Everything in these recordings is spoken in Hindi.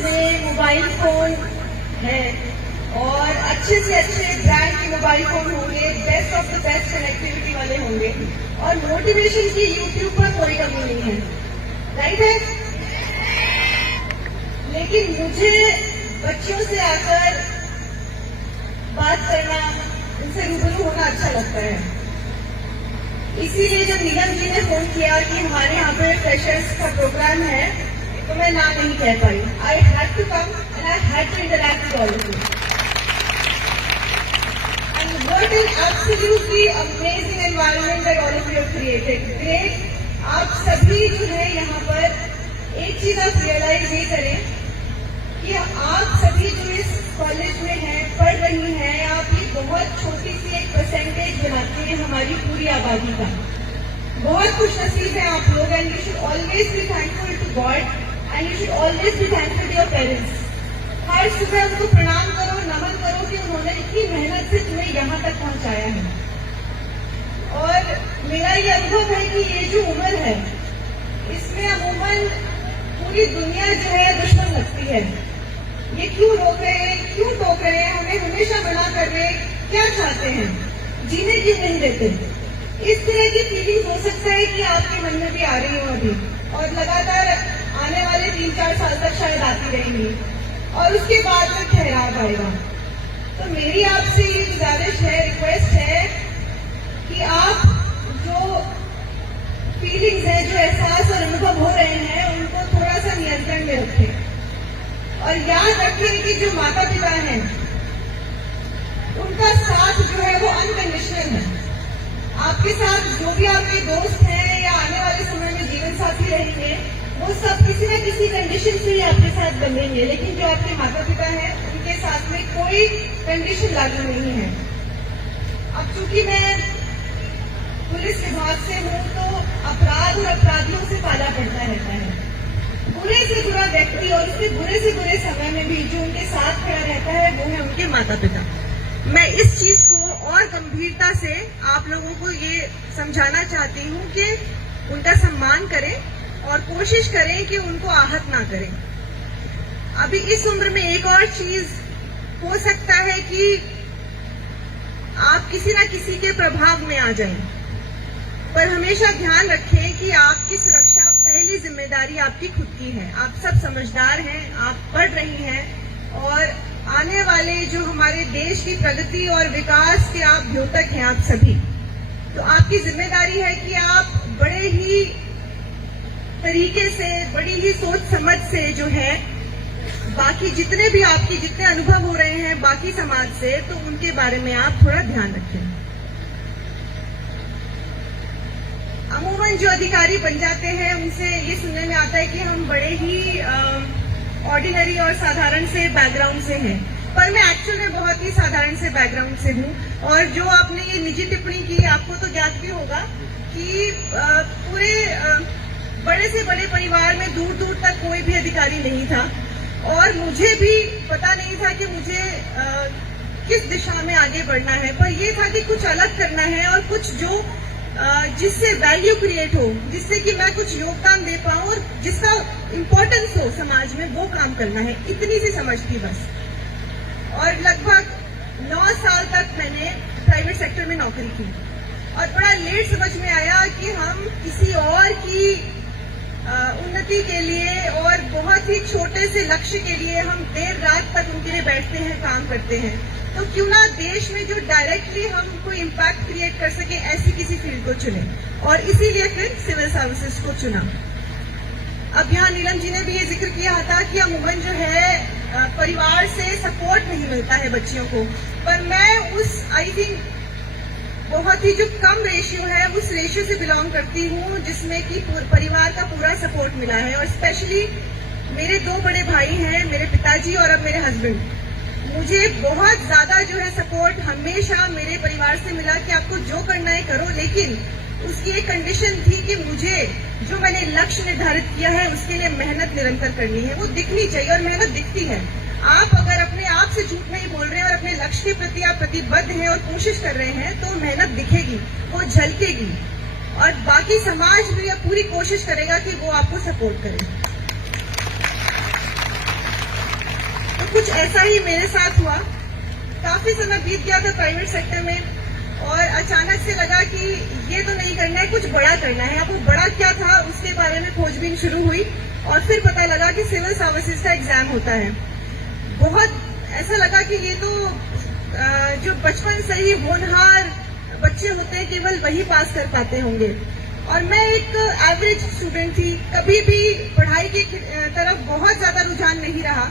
जिसमें मोबाइल फोन है और अच्छे से अच्छे ब्रांड के मोबाइल फोन होंगे, best of the best connectivity वाले होंगे और मोटिवेशन की यूट्यूब पर कोई कमी नहीं है, राइट है। लेकिन मुझे बच्चों से आकर बात करना, उनसे रूबरू होना अच्छा लगता है। इसीलिए जब नीलम जी ने फोन किया कि हमारे यहाँ पे फ्रेशर्स का प्रोग्राम है, तो मैं ना नहीं कह पाई। I had to come and I had to interact with all of you. And what an absolutely amazing environment that all of you have created. Great. आप सभी जो है यहाँ पर एक चीज आप रियलाइज ये करें कि आप सभी जो इस कॉलेज में हैं, पढ़ रही हैं, आप ये बहुत छोटी सी एक परसेंटेज बनाते हैं हमारी पूरी आबादी का। बहुत खुश नसीब है आप लोग and you should always be thankful to God and you should always be thankful to your parents. हर सुबह उनको प्रणाम करो, नमन करो कि उन्होंने इतनी मेहनत से तुम्हें यहाँ तक पहुँचाया है। और मेरा ये अनुभव है कि ये जो उम्र है, इसमें अमूमन पूरी दुनिया जो है दुश्मन लगती है। ये क्यों रोक रहे हैं, क्यों टोक रहे हैं, हमें हमेशा मना कर रहे हैं, क्या चाहते हैं, जीने क्यों नहीं देते। इस तरह की फीलिंग हो सकता है कि आपके मन में भी आ रही हो अभी और लगातार आने वाले 3-4 साल तक शायद आती रहेंगी और उसके बाद में ठहराव आएगा। तो मेरी आपसे ये गुजारिश है, रिक्वेस्ट है कि आप जो फीलिंग्स है, जो एहसास और अनुभव हो रहे हैं, उनको थोड़ा सा नियंत्रण में रखें और याद रखें कि जो माता पिता हैं उनका साथ जो है वो अनकंडीशनल है। आपके साथ जो भी आपके दोस्त हैं या आने वाले समय में जीवन साथी रहेंगे, वो सब किसी न किसी कंडीशन से ही आपके साथ बनेंगे, लेकिन जो आपके माता पिता हैं उनके साथ में कोई कंडीशन लागू नहीं है। अब चूंकि मैं पुलिस विभाग से हूँ तो अपराध और अपराधियों से पाला पड़ता रहता है। बुरे से बुरा व्यक्ति और उसके बुरे से बुरे समय में भी जो उनके साथ खड़ा रहता है वो है उनके माता पिता। मैं इस चीज को और गंभीरता से आप लोगों को ये समझाना चाहती हूँ कि उनका सम्मान करें और कोशिश करें कि उनको आहत ना करें। अभी इस उम्र में एक और चीज हो सकता है कि आप किसी न किसी के प्रभाव में आ जाएं, पर हमेशा ध्यान रखें कि आपकी सुरक्षा पहली जिम्मेदारी आपकी खुद की है। आप सब समझदार हैं, आप पढ़ रही हैं और आने वाले जो हमारे देश की प्रगति और विकास के आप द्योतक हैं आप सभी। तो आपकी जिम्मेदारी है कि आप बड़े ही तरीके से, बड़ी ही सोच समझ से जो है बाकी जितने भी आपके जितने अनुभव हो रहे हैं बाकी समाज से, तो उनके बारे में आप थोड़ा ध्यान रखें। अमूमन जो अधिकारी बन जाते हैं उनसे ये सुनने में आता है कि हम बड़े ही ऑर्डिनरी और साधारण से बैकग्राउंड से हैं, पर मैं एक्चुअल में बहुत ही साधारण से बैकग्राउंड से हूँ। और जो आपने ये निजी टिप्पणी की, आपको तो ज्ञात भी होगा कि पूरे बड़े से बड़े परिवार में दूर दूर तक कोई भी अधिकारी नहीं था और मुझे भी पता नहीं था कि मुझे किस दिशा में आगे बढ़ना है, पर यह था कि कुछ अलग करना है और कुछ जो जिससे वैल्यू क्रिएट हो, जिससे कि मैं कुछ योगदान दे पाऊं और जिसका इम्पोर्टेंस हो समाज में, वो काम करना है। इतनी सी समझ थी बस। और लगभग 9 साल तक मैंने प्राइवेट सेक्टर में नौकरी की और बड़ा लेट समझ में आया कि हम किसी और की उन्नति के लिए और बहुत ही छोटे से लक्ष्य के लिए हम देर रात तक उनके लिए बैठते हैं, काम करते हैं। तो क्यों ना देश में जो डायरेक्टली हम कोई इम्पैक्ट क्रिएट कर सके, ऐसी किसी फील्ड को चुने और इसीलिए फिर सिविल सर्विसेज को चुना। अब यहाँ नीलम जी ने भी ये जिक्र किया था कि अमूमन जो है परिवार से सपोर्ट नहीं मिलता है बच्चियों को, पर मैं उस आई थिंक बहुत ही जो कम रेशियो है उस रेशियो से बिलोंग करती हूँ जिसमें कि परिवार का पूरा सपोर्ट मिला है। और स्पेशली मेरे 2 बड़े भाई हैं, मेरे पिताजी और अब मेरे हस्बैंड। मुझे बहुत ज्यादा जो है सपोर्ट हमेशा मेरे परिवार से मिला कि आपको जो करना है करो, लेकिन उसकी एक कंडीशन थी कि मुझे जो मैंने लक्ष्य निर्धारित किया है उसके लिए मेहनत निरंतर करनी है, वो दिखनी चाहिए और मेहनत दिखती है। आप अगर अपने आप से झूठ नहीं बोल रहे हैं और अपने लक्ष्य के प्रति आप प्रतिबद्ध हैं और कोशिश कर रहे हैं तो मेहनत दिखेगी, वो झलकेगी और बाकी समाज भी अब पूरी कोशिश करेगा कि वो आपको सपोर्ट करे। कुछ ऐसा ही मेरे साथ हुआ। काफी समय बीत गया था प्राइवेट सेक्टर में और अचानक से लगा कि ये तो नहीं करना है, कुछ बड़ा करना है। अब वो बड़ा क्या था उसके बारे में खोजबीन शुरू हुई और फिर पता लगा कि सिविल सर्विसेज का एग्जाम होता है। बहुत ऐसा लगा कि ये तो जो बचपन से ही होनहार बच्चे होते हैं केवल वही पास कर पाते होंगे। और मैं एक एवरेज स्टूडेंट थी, कभी भी पढ़ाई की तरफ बहुत ज्यादा रुझान नहीं रहा।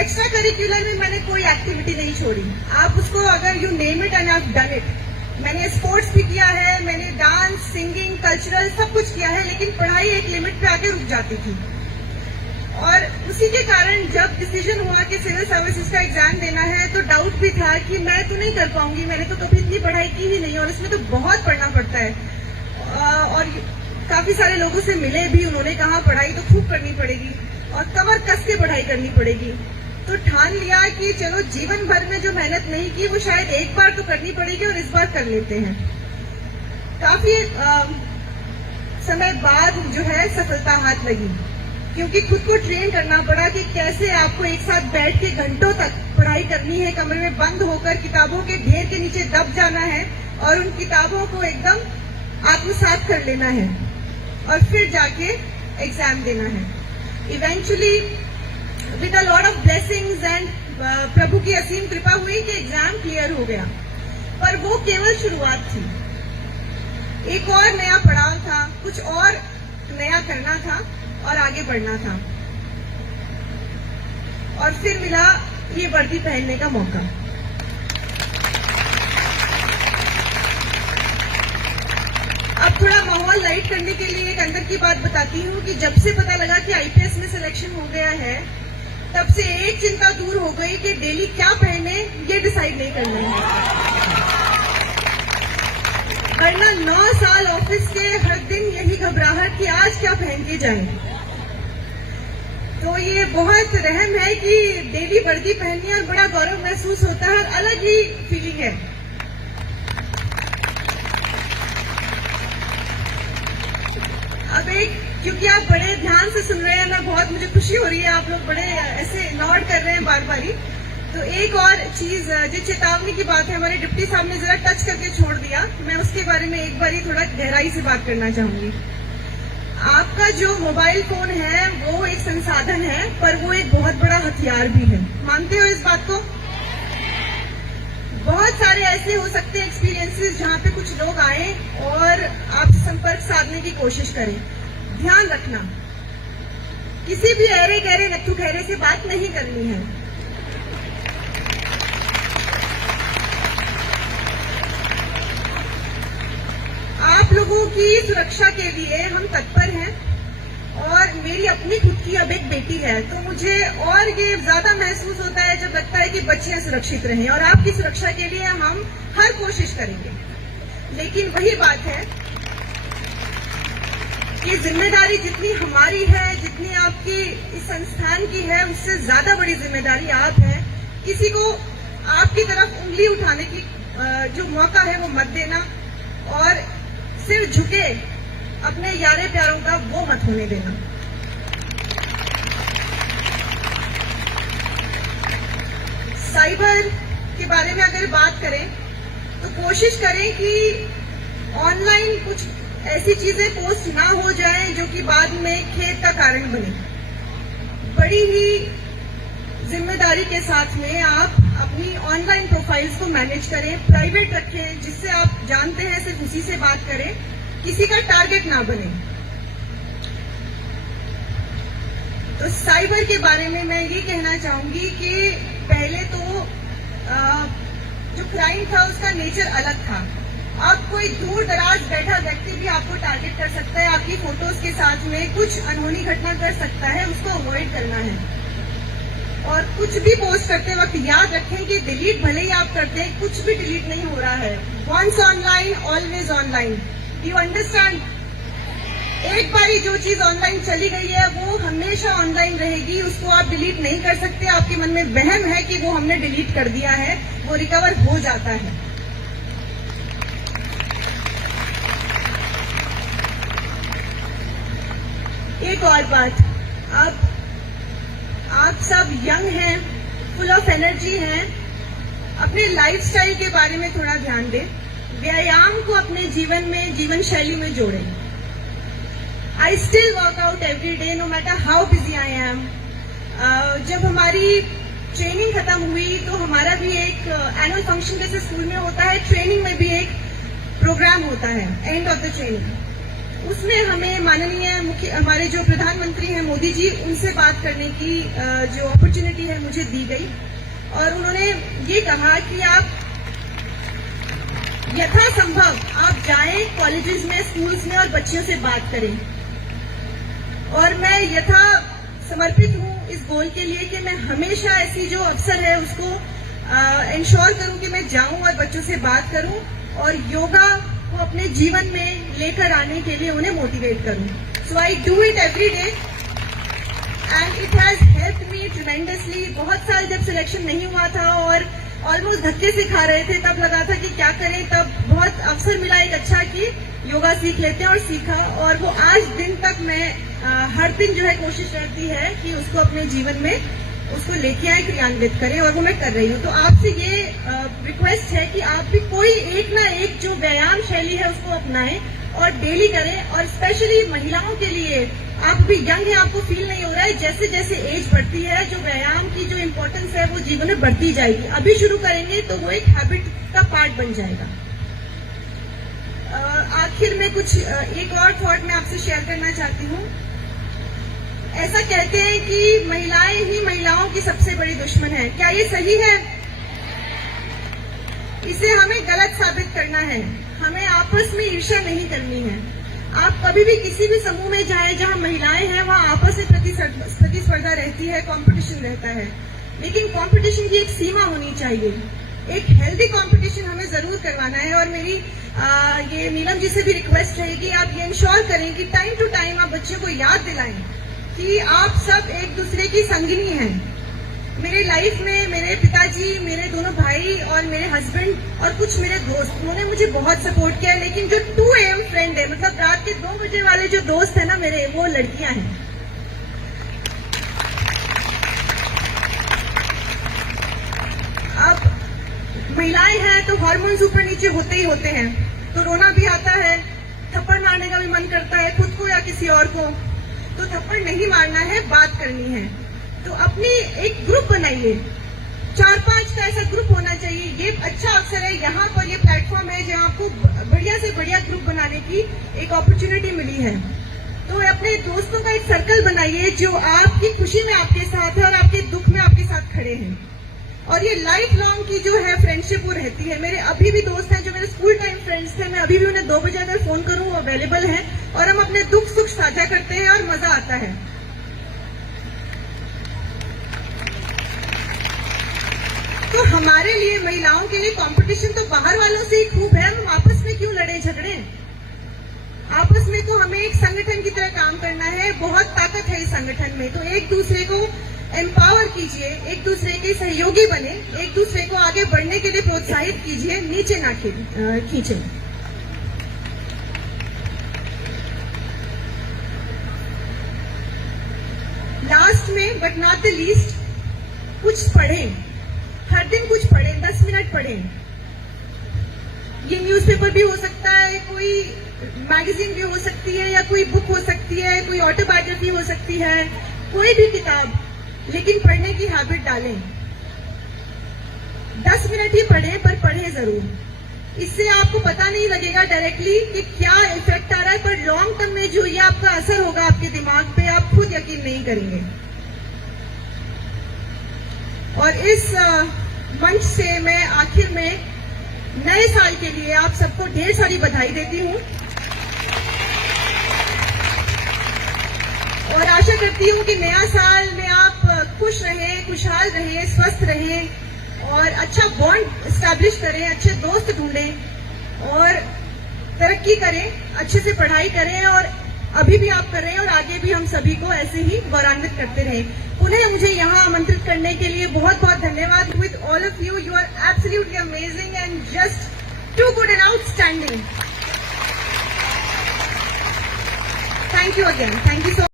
एक्स्ट्रा करिकुलर में मैंने कोई एक्टिविटी नहीं छोड़ी। आप उसको अगर you name it and I have done it. मैंने स्पोर्ट्स भी किया है, मैंने डांस, सिंगिंग, कल्चरल सब कुछ किया है, लेकिन पढ़ाई एक लिमिट पे आके रुक जाती थी। और उसी के कारण जब डिसीजन हुआ कि सिविल सर्विसेज का एग्जाम देना है तो डाउट भी था कि मैं तो नहीं कर पाऊंगी, मैंने तो कभी इतनी पढ़ाई की ही नहीं और इसमें तो बहुत पढ़ना पड़ता है। और काफी सारे लोगों से मिले भी, उन्होंने कहा पढ़ाई तो खूब करनी पड़ेगी और कमर कस के पढ़ाई करनी पड़ेगी। तो ठान लिया कि चलो जीवन भर में जो मेहनत नहीं की वो शायद एक बार तो करनी पड़ेगी और इस बार कर लेते हैं। काफी समय बाद जो है सफलता हाथ लगी, क्योंकि खुद को ट्रेन करना पड़ा कि कैसे आपको एक साथ बैठ के घंटों तक पढ़ाई करनी है, कमरे में बंद होकर किताबों के ढेर के नीचे दब जाना है और उन किताबों को एकदम आत्मसात कर लेना है और फिर जाके एग्जाम देना है। Eventually with a lot of blessings and प्रभु की असीम कृपा हुई कि एग्जाम क्लियर हो गया, पर वो केवल शुरुआत थी। एक और नया पड़ाव था, कुछ और नया करना था और आगे बढ़ना था। और फिर मिला ये वर्दी पहनने का मौका। अब थोड़ा माहौल लाइट करने के लिए एक अंदर की बात बताती हूँ कि जब से पता लगा कि आईपीएस में सिलेक्शन हो गया है, तब से एक चिंता दूर हो गई कि डेली क्या पहने ये डिसाइड नहीं करना है। वरना 9 साल ऑफिस के हर दिन यही घबराहट कि आज क्या पहन के जाएं। तो ये बहुत रहम है कि डेली वर्दी पहननी और बड़ा गौरव महसूस होता है, अलग ही फीलिंग है। अब एक, क्योंकि आप बड़े ध्यान से सुन रहे हैं, मैं बहुत, मुझे खुशी हो रही है, आप लोग बड़े ऐसे नॉड कर रहे हैं बार बारी। तो एक और चीज जो चेतावनी की बात है, हमारे डिप्टी साहब ने जरा टच करके छोड़ दिया, मैं उसके बारे में एक बारी थोड़ा गहराई से बात करना चाहूंगी। आपका जो मोबाइल फोन है वो एक संसाधन है, पर वो एक बहुत बड़ा हथियार भी है। मानते हो इस बात को? बहुत सारे ऐसे हो सकते हैं एक्सपीरियंसेस जहाँ पे कुछ लोग आए और आपसे संपर्क साधने की कोशिश करें। ध्यान रखना, किसी भी अरे गहरे नत्थु खैरे से बात नहीं करनी है। आप लोगों की सुरक्षा के लिए हम तत्पर हैं और मेरी अपनी खुद की अब एक बेटी है, तो मुझे और ये ज्यादा महसूस होता है जब लगता है कि बच्चियां सुरक्षित रहें, और आपकी सुरक्षा के लिए हम हर कोशिश करेंगे। लेकिन वही बात है कि जिम्मेदारी जितनी हमारी है, जितनी आपकी इस संस्थान की है, उससे ज्यादा बड़ी जिम्मेदारी आप है। किसी को आपकी तरफ उंगली उठाने की जो मौका है वो मत देना, और सिर झुके अपने यारे प्यारों का वो मत होने देना। साइबर के बारे में अगर बात करें तो कोशिश करें कि ऑनलाइन कुछ ऐसी चीजें पोस्ट ना हो जाएं जो कि बाद में खेद का कारण बने। बड़ी ही जिम्मेदारी के साथ में आप अपनी ऑनलाइन प्रोफाइल्स को मैनेज करें, प्राइवेट रखें, जिससे आप जानते हैं सिर्फ उसी से बात करें, किसी का टारगेट ना बने। तो साइबर के बारे में मैं ये कहना चाहूंगी कि पहले तो जो क्राइम था उसका नेचर अलग था। अब कोई दूर दराज बैठा व्यक्ति भी आपको टारगेट कर सकता है, आपकी फोटोज के साथ में कुछ अनहोनी घटना कर सकता है, उसको अवॉइड करना है। और कुछ भी पोस्ट करते वक्त याद रखें कि डिलीट भले ही आप करते हैं, कुछ भी डिलीट नहीं हो रहा है। Once online always online, you understand? एक बारी जो चीज ऑनलाइन चली गई है वो हमेशा ऑनलाइन रहेगी, उसको आप डिलीट नहीं कर सकते। आपके मन में वहम है कि वो हमने डिलीट कर दिया है, वो रिकवर हो जाता है। एक और बात, आप सब यंग हैं, फुल ऑफ एनर्जी हैं, अपने लाइफस्टाइल के बारे में थोड़ा ध्यान दें, व्यायाम को अपने जीवन में, जीवन शैली में जोड़ें। I still work out every day no matter how busy I am. जब हमारी ट्रेनिंग खत्म हुई तो हमारा भी एक एनुअल फंक्शन जैसे स्कूल में होता है, ट्रेनिंग में भी एक प्रोग्राम होता है एंड ऑफ द ट्रेनिंग। उसमें हमें माननीय हमारे जो प्रधानमंत्री हैं मोदी जी, उनसे बात करने की जो अपॉर्चुनिटी है मुझे दी गई और उन्होंने ये कहा कि आप यथासंभव आप जाएं कॉलेजेस में, स्कूल्स में और बच्चों से बात करें। और मैं यथा समर्पित हूं इस गोल के लिए कि मैं हमेशा ऐसी जो अवसर है उसको इंश्योर करूं कि मैं जाऊं और बच्चों से बात करूं और योगा को अपने जीवन में लेकर आने के लिए उन्हें मोटिवेट करूं। So I do it every day and it has helped me tremendously. बहुत साल जब सिलेक्शन नहीं हुआ था और ऑलमोस्ट धक्के से खा रहे थे, तब लगा था कि क्या करें, तब बहुत अवसर मिला एक अच्छा कि योगा सीख लेते हैं और सीखा। और वो आज दिन तक मैं हर दिन जो है कोशिश रहती है कि उसको अपने जीवन में उसको लेके आए, क्रियान्वित करें और वो मैं कर रही हूँ। तो आपसे ये रिक्वेस्ट है कि आप भी कोई एक ना एक जो व्यायाम शैली है उसको अपनाएं और डेली करें। और स्पेशली महिलाओं के लिए, आप भी यंग है, आपको फील नहीं हो रहा है, जैसे जैसे एज बढ़ती है जो व्यायाम की जो इम्पोर्टेंस है वो जीवन में बढ़ती जाएगी। अभी शुरू करेंगे तो वो एक हैबिट का पार्ट बन जाएगा। आखिर में कुछ एक और थॉट मैं आपसे शेयर करना चाहती हूँ। ऐसा कहते हैं कि महिलाएं ही महिलाओं की सबसे बड़ी दुश्मन है। क्या ये सही है? इसे हमें गलत साबित करना है। हमें आपस में ईर्ष्या नहीं करनी है। आप कभी भी किसी भी समूह में जाएं जहां महिलाएं हैं, वहां आपस में प्रतिस्पर्धा रहती है, कंपटीशन रहता है, लेकिन कंपटीशन की एक सीमा होनी चाहिए। एक हेल्दी कंपटीशन हमें जरूर करवाना है। और मेरी ये नीलम जी से भी रिक्वेस्ट है कि आप ये इंश्योर करें कि टाइम टू टाइम आप बच्चों को याद दिलाएं कि आप सब एक दूसरे की संगिनी हैं। मेरे लाइफ में मेरे पिताजी, मेरे दोनों भाई और मेरे हस्बैंड और कुछ मेरे दोस्त, उन्होंने मुझे बहुत सपोर्ट किया। लेकिन जो 2 AM फ्रेंड है, मतलब रात के 2 बजे वाले जो दोस्त है ना मेरे, वो लड़कियां हैं। अब महिलाएं हैं तो हार्मोन्स ऊपर नीचे होते ही होते हैं, तो रोना भी आता है, थप्पड़ मारने का भी मन करता है, खुद को या किसी और को। तो थप्पड़ नहीं मारना है, बात करनी है। तो अपनी एक ग्रुप बनाइए, 4-5 का ऐसा ग्रुप होना चाहिए। ये अच्छा अवसर है, यहाँ पर ये प्लेटफॉर्म है जहाँ आपको बढ़िया से बढ़िया ग्रुप बनाने की एक अपॉर्चुनिटी मिली है। तो अपने दोस्तों का एक सर्कल बनाइए जो आपकी खुशी में आपके साथ है और आपके दुख में आपके साथ खड़े हैं। और ये लाइफ लॉन्ग की जो है फ्रेंडशिप वो रहती है। मेरे अभी भी दोस्त हैं जो मेरे स्कूल टाइम फ्रेंड्स थे, मैं अभी भी उन्हें 2 बजे अगर फोन करूं वो अवेलेबल हैं और हम अपने दुख सुख साझा करते हैं और मजा आता है। तो हमारे लिए, महिलाओं के लिए कंपटीशन तो बाहर वालों से ही खूब है, हम आपस में क्यों लड़े झगड़े? आपस में तो हमें एक संगठन की तरह काम करना है। बहुत ताकत है इस संगठन में। तो एक दूसरे को एम्पावर कीजिए, एक दूसरे के सहयोगी बने, एक दूसरे को आगे बढ़ने के लिए प्रोत्साहित कीजिए, नीचे ना खींचे। लास्ट में बट नॉट द लीस्ट, कुछ पढ़ें। हर दिन कुछ पढ़ें, 10 मिनट पढ़ें। ये न्यूज़पेपर भी हो सकता है, कोई मैगजीन भी हो सकती है, या कोई बुक हो सकती है, कोई ऑटोबायोग्राफी हो सकती है, कोई भी किताब, लेकिन पढ़ने की हैबिट डालें। 10 मिनट ही पढ़ें, पर पढ़ें जरूर। इससे आपको पता नहीं लगेगा डायरेक्टली कि क्या इफेक्ट आ रहा है, पर लॉन्ग टर्म में जो ये आपका असर होगा आपके दिमाग पे, आप खुद यकीन नहीं करेंगे। और इस मंच से मैं आखिर में नए साल के लिए आप सबको ढेर सारी बधाई देती हूँ और आशा करती हूँ कि नया साल में आप खुश रहें, खुशहाल रहें, स्वस्थ रहें और अच्छा बॉन्ड एस्टैब्लिश करें, अच्छे दोस्त ढूंढें और तरक्की करें, अच्छे से पढ़ाई करें। और अभी भी आप कर रहे हैं और आगे भी हम सभी को ऐसे ही गौरवान्वित करते रहें। पुनः मुझे यहाँ आमंत्रित करने के लिए बहुत बहुत धन्यवाद। With all of you, you are absolutely amazing and just too good and outstanding. Thank you again, thank you so